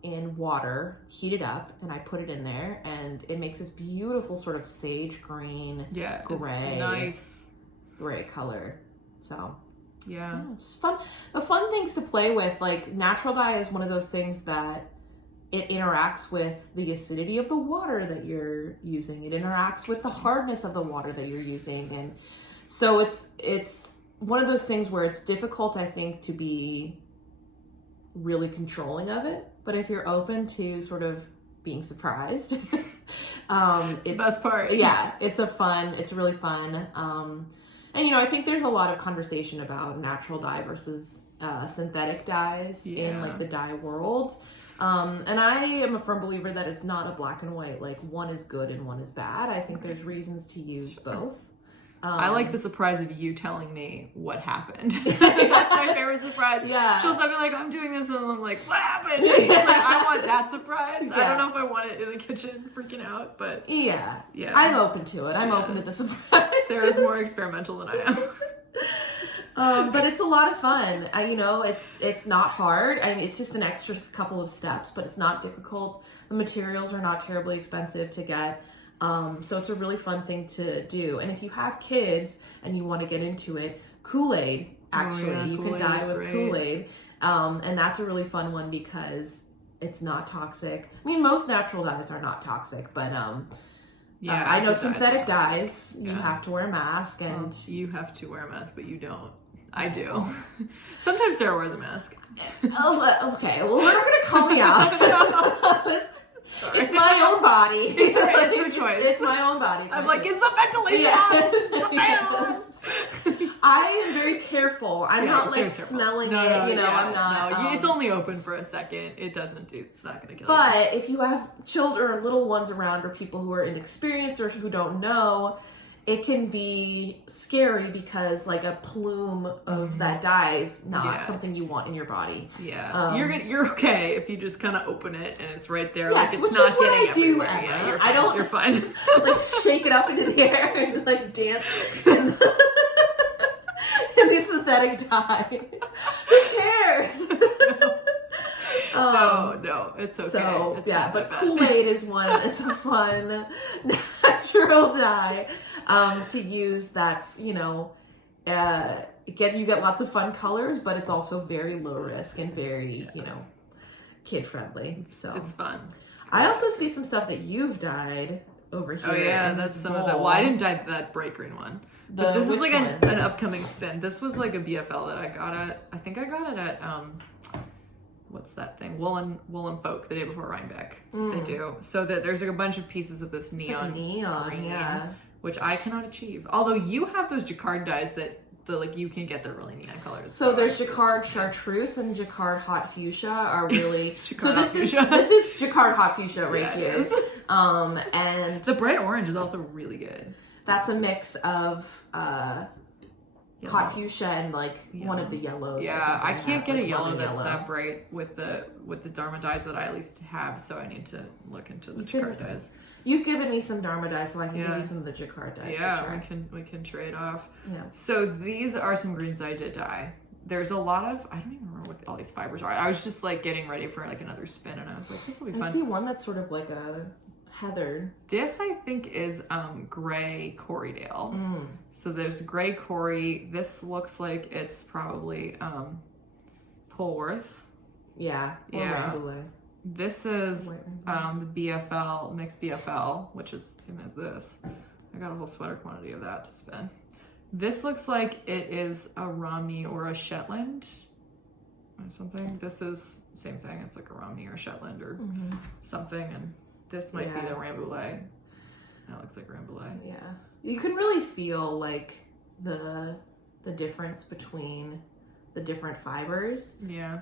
in water, heat it up, and I put it in there, and it makes this beautiful sort of sage green, gray, nice gray color. So yeah, it's fun. The fun things to play with, like natural dye is one of those things that it interacts with the acidity of the water that you're using. It interacts with the hardness of the water that you're using, and so it's one of those things where it's difficult, I think, to be really controlling of it. But if you're open to sort of being surprised, It's the best part. Yeah, it's really fun. And you know, I think there's a lot of conversation about natural dye versus synthetic dyes in like the dye world. And I am a firm believer that it's not a black and white, like one is good and one is bad. I think there's reasons to use both. I like the surprise of you telling me what happened. That's my favorite surprise. Yeah. She'll be like, I'm doing this, and I'm like, what happened? Like, I want that surprise. Yeah. I don't know if I want it in the kitchen freaking out, but yeah. I'm open to it. I'm open to the surprise. Sarah's more experimental than I am. But it's a lot of fun. You know, it's not hard. I mean, it's just an extra couple of steps, but it's not difficult. The materials are not terribly expensive to get. So it's a really fun thing to do. And if you have kids and you want to get into it, Kool-Aid, actually, you can dye with Kool-Aid. And that's a really fun one because it's not toxic. I mean, most natural dyes are not toxic, but I know synthetic dyes, you have to wear a mask. And you have to wear a mask, but you don't. I do. Sometimes Sarah wears a mask. Oh, okay. Well, we're not going to call me out. Sorry. It's my own body. It's your choice. It's my own body. I'm like, is the ventilation on? The fans. I am very careful. I'm not like smelling it. You know, I'm not. No, it's only open for a second. It doesn't do. It's not going to kill you. But if you have children or little ones around, or people who are inexperienced or who don't know, it can be scary because like a plume of that dye is not something you want in your body. Yeah, you're okay if you just kind of open it and it's right there. Yes, like it's which not is what getting I do. everywhere. Yeah, you're fine. I don't. You're fine. Like shake it up into the air and like dance in the synthetic dye. Who cares? No, it's okay. So it's but Kool-Aid is a fun natural dye to use. That's you get lots of fun colors, but it's also very low risk and very kid friendly. So it's fun. I also see some stuff that you've dyed over here. Oh yeah, that's some of that. Well, I didn't dye that bright green one. But this is like an upcoming spin. This was like a BFL that I got at. I think I got it at what's that thing? Woolen Folk the day before Rhinebeck. They do. So that there's like a bunch of pieces of this neon green, which I cannot achieve. Although you have those jacquard dyes that you can get the really neon colors. So there's jacquard chartreuse and jacquard hot fuchsia are really this is jacquard hot fuchsia right here. And the bright orange is also really good. That's a mix of hot fuchsia and one of the yellows. Yeah, I can't get a yellow that's that bright with the Dharma dyes that I at least have, so I need to look into the jacquard dyes. You've given me some Dharma dyes, so I can give you some of the jacquard dyes. Yeah, we can trade off. Yeah. So these are some greens I did dye. There's a lot of, I don't even remember what all these fibers are. I was just getting ready for another spin, and I was like, this will be fun. I see one that's sort of like a heather. This I think is gray Corriedale. So there's gray Corrie. This looks like it's probably Polworth. Yeah. Or Rambouillet. This is the BFL, mixed BFL, which is the same as this. I got a whole sweater quantity of that to spin. This looks like it is a Romney or a Shetland or something. This is the same thing. It's like a Romney or a Shetland or something. And this might be the Rambouillet. That looks like Rambouillet. Yeah. You can really feel the difference between the different fibers. Yeah.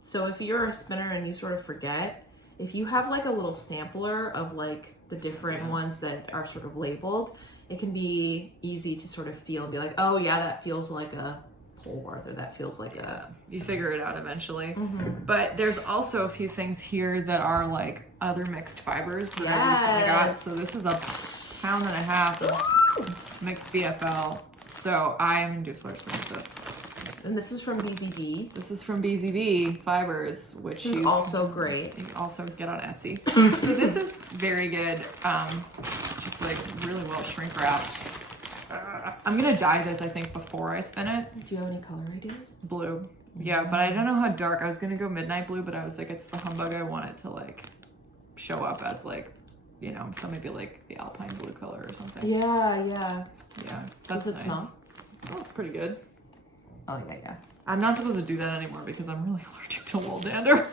So if you're a spinner and you sort of forget, if you have a little sampler of the different ones that are sort of labeled, it can be easy to sort of feel and be like, oh yeah, that feels like a Polworth, or that feels like a... You figure it out eventually. But there's also a few things here that are other mixed fibers that I recently got. So this is 1.5 pounds of mixed BFL. So I am going to do sweater spin with this. And this is from BZB. This is from BZB Fibers, which is also great. You also get on Etsy. So this is very good. Just really well shrink wrapped. I'm gonna dye this, I think, before I spin it. Do you have any color ideas? Blue. Yeah, but I don't know how dark. I was gonna go midnight blue, but I was like, it's the humbug. I want it to show up as so maybe the alpine blue color or something. Yeah. That's Does it nice. smell? It smells pretty good. Oh yeah. I'm not supposed to do that anymore because I'm really allergic to wool dander.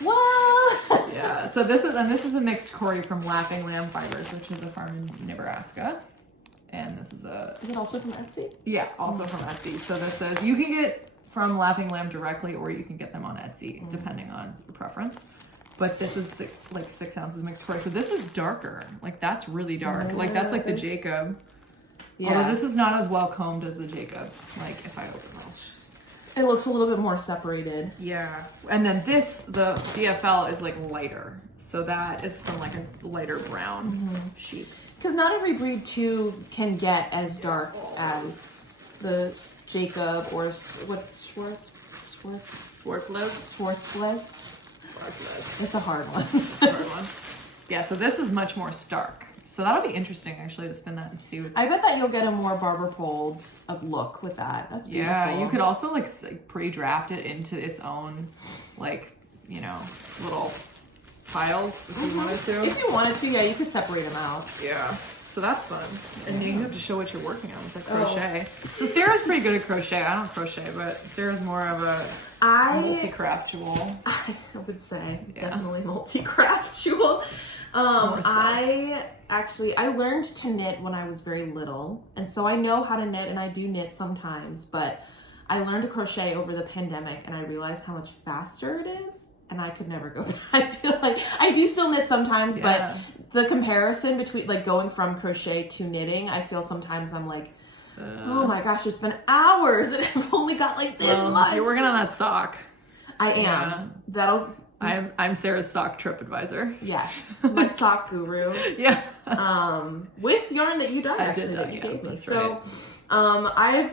What? Yeah, so this is a mixed Cory from Laughing Lamb Fibers, which is a farm in Nebraska. And this is Is it also from Etsy? Yeah, also from Etsy. So this says you can get from Laughing Lamb directly, or you can get them on Etsy, depending on your preference. But this is 6 ounces mixed Cory. So this is darker. Like that's really dark. Like that's like the Jacob. Yeah. Although this is not as well combed as the Jacob. Like if I open this. It looks a little bit more separated. Yeah. And then the DFL is like lighter. So that is from like a lighter brown sheep. Because not every breed too can get as dark as the Jacob or Schwartz. It's a hard one. Yeah, so this is much more stark. So that'll be interesting actually to spin that and see what's... I bet that you'll get a more barber poled look with that. That's beautiful. Yeah, you could also like pre-draft it into its own like, you know, little piles if you wanted to. If you wanted to, yeah, you could separate them out. Yeah. So that's fun. And you have to show what you're working on with the crochet. So Sarah's pretty good at crochet. I don't crochet, but Sarah's more of a multi-craftual. I would say definitely multi-craftual. I learned to knit when I was very little, and so I know how to knit, and I do knit sometimes, but I learned to crochet over the pandemic, and I realized how much faster it is, and I could never go back. I feel like I do still knit sometimes, but the comparison between like going from crochet to knitting, I feel sometimes I'm like, oh my gosh, it's been hours, and I've only got like this much. You're working on that sock. I am. Yeah. I'm Sarah's sock trip advisor. Yes, my sock guru. Yeah. With yarn that you dyed, actually, that you gave me. So, I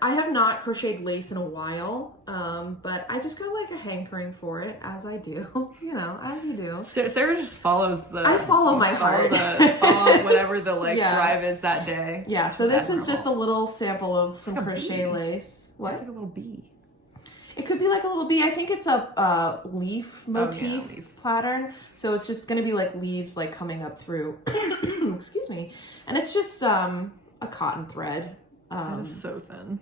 have not crocheted lace in a while, but I just got like a hankering for it, as I do. You know, as you do. Sarah just follows the. I follow my heart. Follow whatever the drive is that day. Yeah. So this is just a little sample of some crochet lace. What? It's like a little bee. It could be like a little bee. I think it's a leaf motif pattern. So it's just going to be like leaves like coming up through. Excuse me. And it's just a cotton thread. That is so thin.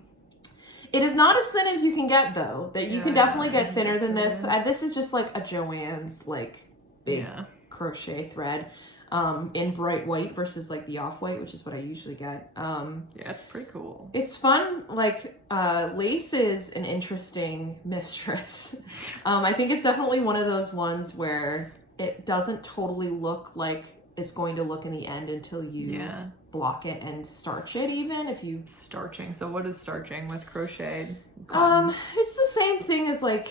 It is not as thin as you can get though. That you can definitely get thinner than this. This is just like a Joann's like big crochet thread. In bright white versus like the off-white, which is what I usually get. Yeah, it's pretty cool. It's fun. Like, lace is an interesting mistress. I think it's definitely one of those ones where it doesn't totally look like it's going to look in the end until you block it and starch it, even if you... Starching. So what is starching with crochet? It's the same thing as like,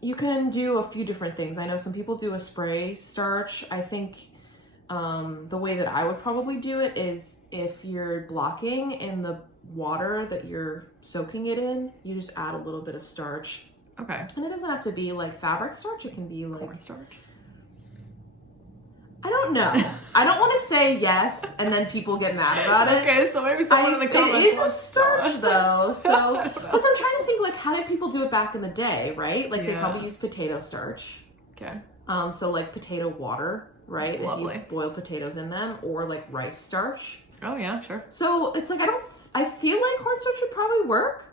you can do a few different things. I know some people do a spray starch. I think the way that I would probably do it is if you're blocking in the water that you're soaking it in, you just add a little bit of starch. Okay. And it doesn't have to be like fabric starch. It can be like... cornstarch? I don't know. I don't want to say yes and then people get mad about it. Okay, so maybe someone in the comments... It is a starch though, so... Because I'm trying to think like how did people do it back in the day, right? Like they probably used potato starch. Okay. So like potato water, right? Lovely. If you boil potatoes in them, or like rice starch. Oh yeah, sure. So it's like I feel like cornstarch would probably work.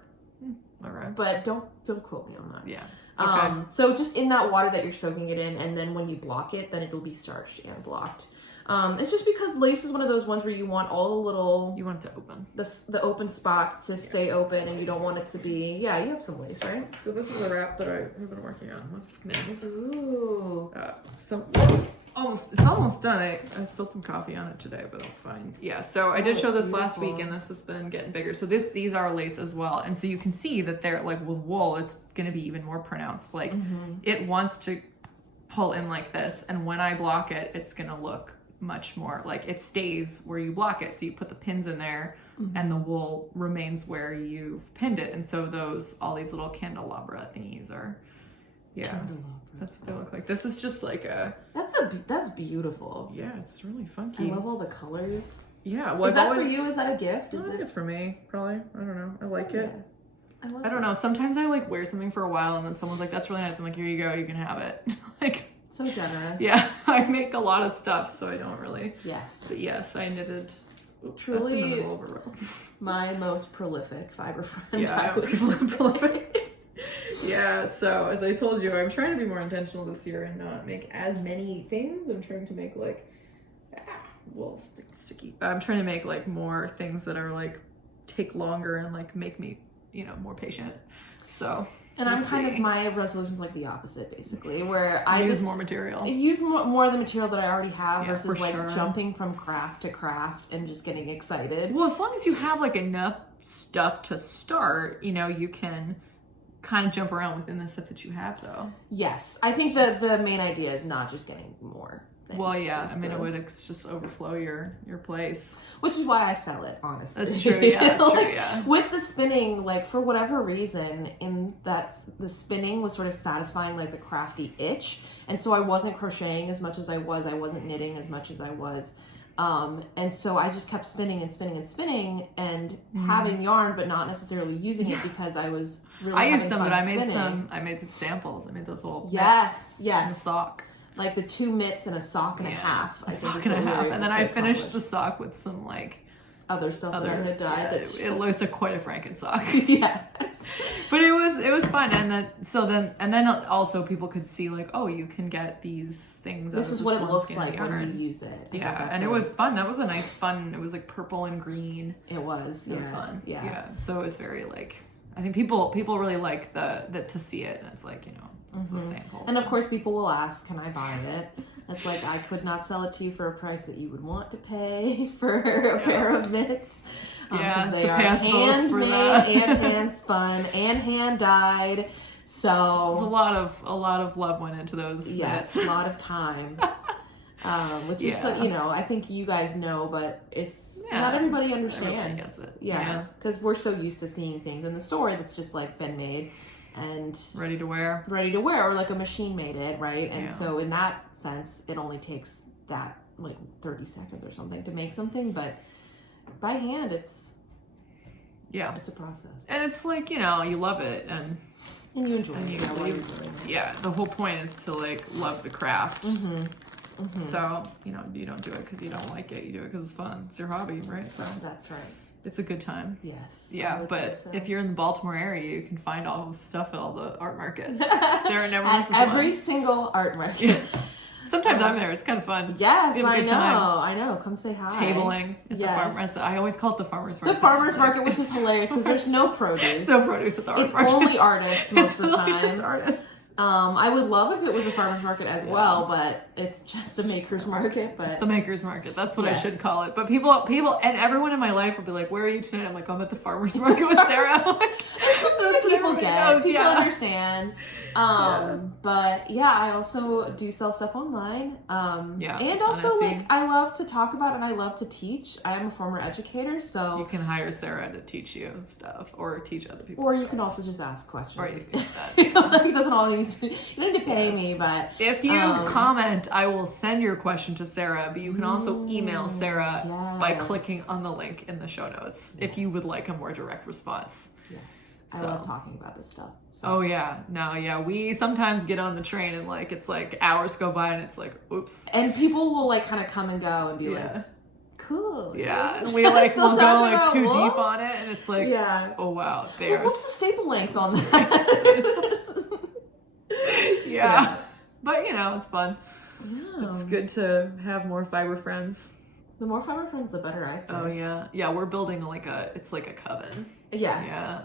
All right. But don't quote me on that. Yeah. Okay. So just in that water that you're soaking it in, and then when you block it, then it'll be starched and blocked. It's just because lace is one of those ones where you want all the little... You want it to open. The open spots to stay open, and you don't want it to be... Yeah, you have some lace, right? So this is a wrap that I've been working on with nails. Ooh. It's almost done. I spilled some coffee on it today, but that's fine. Yeah, so I did show this last week, and this has been getting bigger. So these are lace as well. And so you can see that they're like with wool, it's going to be even more pronounced. Like it wants to pull in like this. And when I block it, it's going to look much more like it stays where you block it. So you put the pins in there and the wool remains where you've pinned it. And so all these little candelabra thingies are, that's what they look like. This is just like That's beautiful. Yeah, it's really funky. I love all the colors. Yeah. Well, is that for you? Is that a gift? I think it's for me, probably. I don't know. I like it. I don't know. Sometimes I like wear something for a while and then someone's like, that's really nice. I'm like, here you go. You can have it. Like, so generous. Yeah. I make a lot of stuff, so I don't really. Yes. But yes, I knitted. Truly my most prolific fiber friend. Yeah, prolific. Yeah, so as I told you, I'm trying to be more intentional this year and not make as many things. I'm trying to make like, sticky. I'm trying to make like more things that are like take longer and like make me, more patient. So. And I'm kind of, my resolution's like the opposite, basically, where I use just more material. Use more of the material that I already have versus like sure. jumping from craft to craft and just getting excited. Well, as long as you have like enough stuff to start, you can kind of jump around within the stuff that you have, though. Yes, I think that the main idea is not just getting more things. Well, yeah, I mean, it would just overflow your place. Which is why I sell it, honestly. That's true, yeah, that's true, yeah. With the spinning, like, for whatever reason, the spinning was sort of satisfying, like, the crafty itch, and so I wasn't crocheting as much as I wasn't knitting as much as I was, and so I just kept spinning and spinning and spinning, and having yarn, but not necessarily using it because I was really having used some, fun but spinning. I made some samples. I made those little yes, and a sock. Like the 2 mitts and a sock and a half. A sock and a half. And then I finished the sock with some like other stuff that I had dyed. It looks like quite a Franken sock. Yes. But it was fun, and then also people could see like, oh, you can get these things. This is what it looks like when you use it. And it was fun. That was a nice fun. It was like purple and green. It was. It was fun. Yeah. So it was very like, I think people really like the to see it, and it's like it's the sample. And of course, people will ask, "Can I buy it?" It's like, I could not sell it to you for a price that you would want to pay for a pair of mitts. Because they are handmade and hand spun and hand dyed. So a lot of love went into those. Yes, a lot of time. Which is, I think you guys know, but it's not everybody understands. Everybody gets it. Yeah, because we're so used to seeing things in the store that's just like been made and ready to wear, or like a machine made it, right? And so in that sense, it only takes that like 30 seconds or something to make something, but by hand, it's a process, and it's like you love it and you enjoy it. The whole point is to like love the craft. So you don't do it because you don't like it. You do it because it's fun. It's your hobby, right? So that's right. It's a good time. Yes. Yeah, but if you're in the Baltimore area, you can find all the stuff at all the art markets. Sarah never misses one. Every single art market. Sometimes I'm there. It's kind of fun. Yes, I know. Come say hi. Tabling at the farmers. I always call it the farmers market. The farmers market, which is hilarious because there's no produce. No produce at the art market. It's only artists most of the time. Just artists. I would love if it was a farmer's market as well, but it's just a maker's market. But the maker's market, that's what I should call it. But people, and everyone in my life will be like, "Where are you tonight?" I'm like, "I'm at the farmer's market with Sarah." That's what people get. People understand. But I also do sell stuff online. And also like I love to talk about and I love to teach. I am a former educator, so you can hire Sarah to teach you stuff or teach other people. Or stuff. you can also just ask questions. Or you can do that. He doesn't all need to. You don't need to pay me, but if you comment, I will send your question to Sarah. But you can also email Sarah by clicking on the link in the show notes if you would like a more direct response. Yes. I love talking about this stuff. So. Oh yeah. We sometimes get on the train and like it's like hours go by and it's like oops. And people will like kind of come and go and be like, cool. Yeah. And we like will go like too deep on it and it's like oh wow. Well, what's the staple length on that? Yeah. But it's fun. Yeah. It's good to have more fiber friends. The more fiber friends, the better, I say. Oh yeah. Yeah, we're building it's like a coven. Yes. Yeah.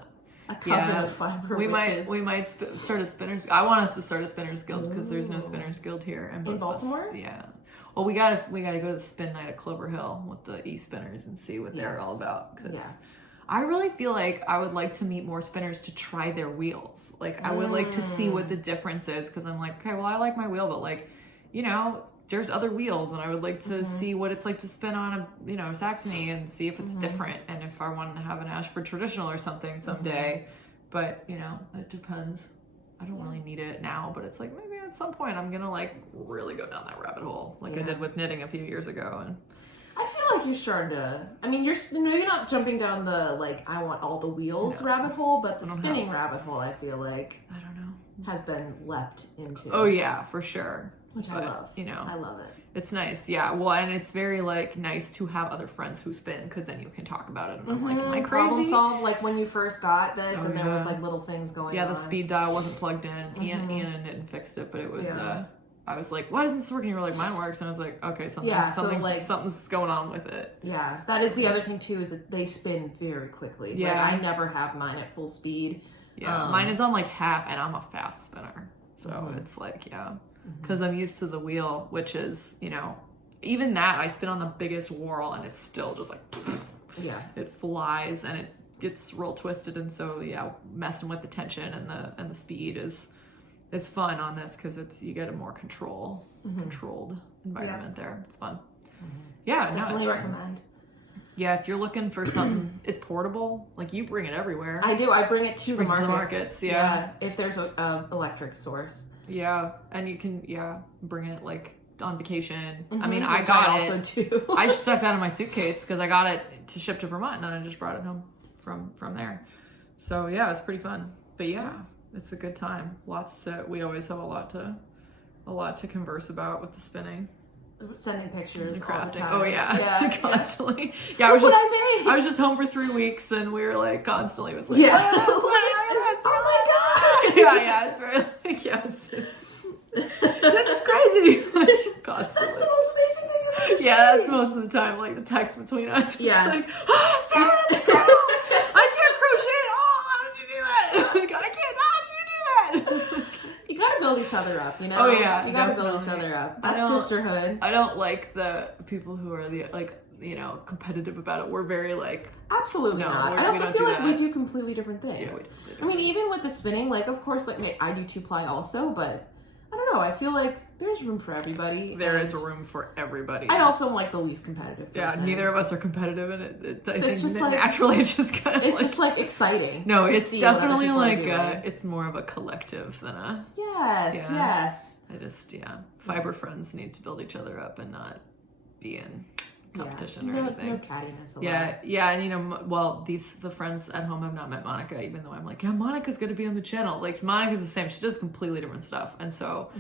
A coven of fiber we might start a spinners. I want us to start a spinners guild because there's no spinners guild here in Baltimore. Yeah. Well, we gotta go to the spin night at Clover Hill with the e-spinners and see what they're all about. Because I really feel like I would like to meet more spinners to try their wheels. Like I would like to see what the difference is because I'm like, okay, well I like my wheel, but like, there's other wheels and I would like to see what it's like to spin on a Saxony and see if it's different and if I wanted to have an Ashford traditional or something someday. But, it depends. I don't really need it now, but it's like maybe at some point I'm going to like really go down that rabbit hole like I did with knitting a few years ago. And I feel like you're starting to, I mean, you're not jumping down the like I want all the wheels rabbit hole, but the spinning rabbit hole I feel like I don't know has been leapt into. Oh yeah, for sure. Which I love. You know, I love it. It's nice, yeah. Well, and it's very like nice to have other friends who spin because then you can talk about it. And I'm like, am I crazy? Problem solve, like when you first got this, and there was like little things going on. Yeah, the speed dial wasn't plugged in. Ian and Nitin fixed it, but it was. I was like, why doesn't this work? And you were like, mine works. And I was like, okay, something's going on with it. Yeah, that is the other thing too, is that they spin very quickly. Yeah, like, I never have mine at full speed. Yeah, mine is on like half, and I'm a fast spinner, so it's like because I'm used to the wheel, which is, you know, even that I spin on the biggest whorl, and it's still just like it flies and it gets real twisted, and so messing with the tension and the speed is fun on this because you get a more controlled environment there. It's fun. Yeah, definitely recommend. Yeah, if you're looking for something, it's portable. Like, you bring it everywhere. I do. I bring it to the markets. Yeah, if there's a electric source. Yeah, and you can bring it like on vacation. I mean, I got it. Also too. I stuck that in my suitcase because I got it to ship to Vermont, and then I just brought it home from there. So yeah, it's pretty fun. But yeah, it's a good time. We always have a lot to converse about with the spinning. Sending pictures, the crafting. All the time. Oh yeah, constantly. Yeah, I was just home for 3 weeks, and we were like constantly was like, oh my god, yeah, it's very like this is crazy. Constantly. That's the most amazing thing I've ever seen. Yeah, that's most of the time, like the text between us. It's yes. Like, oh, Sarah, that's cool. I can't crochet at all. How did you do that? Like, I can't. How did you do that? You gotta build each other up, you know? Oh yeah, you gotta build each other up. That's sisterhood. I don't like the people who are competitive about it. We're very like, absolutely not. I also feel like we do completely different things. Yeah, I mean, even with the spinning, like, of course, like, I do 2-ply also, but I don't know. I feel like there's room for everybody. There is room for everybody. I also am like the least competitive person. Yeah, neither of us are competitive, and it's just like, naturally it's just kind of it's just like exciting. No, it's definitely like it's more of a collective than a yes. I just fiber friends need to build each other up and not be in competition or anything. No cattiness. And the friends at home have not met Monica, even though I'm like, yeah, Monica's gonna be on the channel. Like, Monica's the same. She does completely different stuff. And so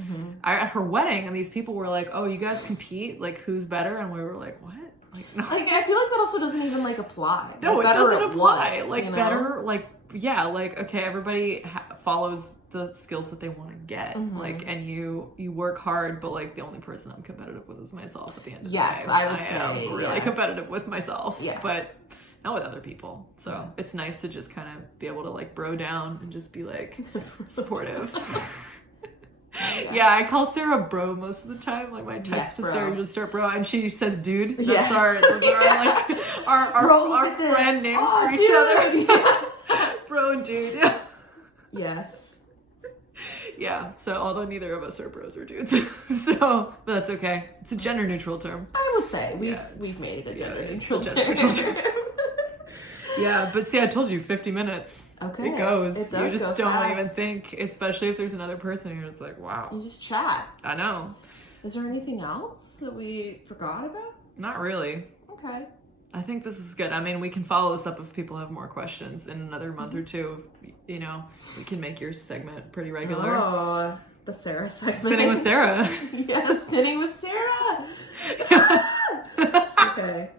at her wedding, and these people were like, oh, you guys compete? Like, who's better? And we were like, what? Like, no. Like, I feel like that also doesn't even like apply. No, like, it doesn't apply. Like, you know? better, like, like, okay, everybody follows the skills that they want to get, like, and you work hard, but like the only person I'm competitive with is myself at the end of the day. Yes, I would say am really competitive with myself. Yes, but not with other people. So it's nice to just kind of be able to like bro down and just be like supportive. I call Sarah bro most of the time. Like, my text to Sarah just start bro, and she says dude. Those are like our friend names for each other. Bro and dude. Yes. Yeah, so although neither of us are bros or dudes, but that's okay. It's a gender neutral term. I would say we've made it a gender neutral term. Yeah, but see, I told you 50 minutes. Okay, it goes. You just don't fast. even think, especially if there's another person. You're just like, wow. You just chat. I know. Is there anything else that we forgot about? Not really. Okay. I think this is good. I mean, we can follow this up if people have more questions in another month or two. You know, we can make your segment pretty regular. Oh, the Sarah segment. Spinning with Sarah. Yes, spinning with Sarah. Okay.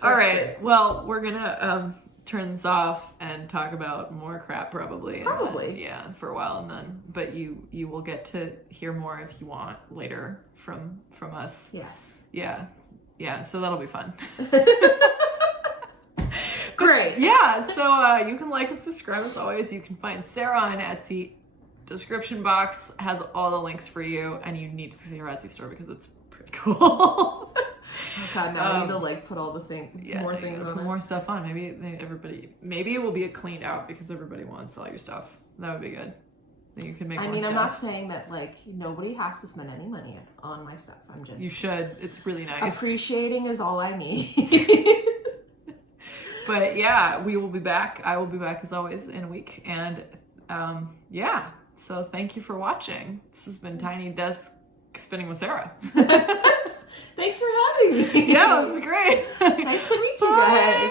All right. Good. Well, we're gonna turn this off and talk about more crap probably. Then, for a while, and then, but you will get to hear more if you want later from us. Yes. Yeah. So that'll be fun. Great. Yeah, so you can like and subscribe as always. You can find Sarah on Etsy. Description box has all the links for you, and you need to see her Etsy store because it's pretty cool. Oh god, now I need to like put all the more things on put more stuff on. Maybe it will be cleaned out because everybody wants all your stuff. That would be good. Then you can make more stuff. I'm not saying that like nobody has to spend any money on my stuff. I'm just You should. It's really nice. Appreciating is all I need. But yeah, we will be back. I will be back as always in a week. And so thank you for watching. This has been Tiny Desk Spinning with Sarah. Thanks for having me. Yeah, it was great. Nice to meet you guys.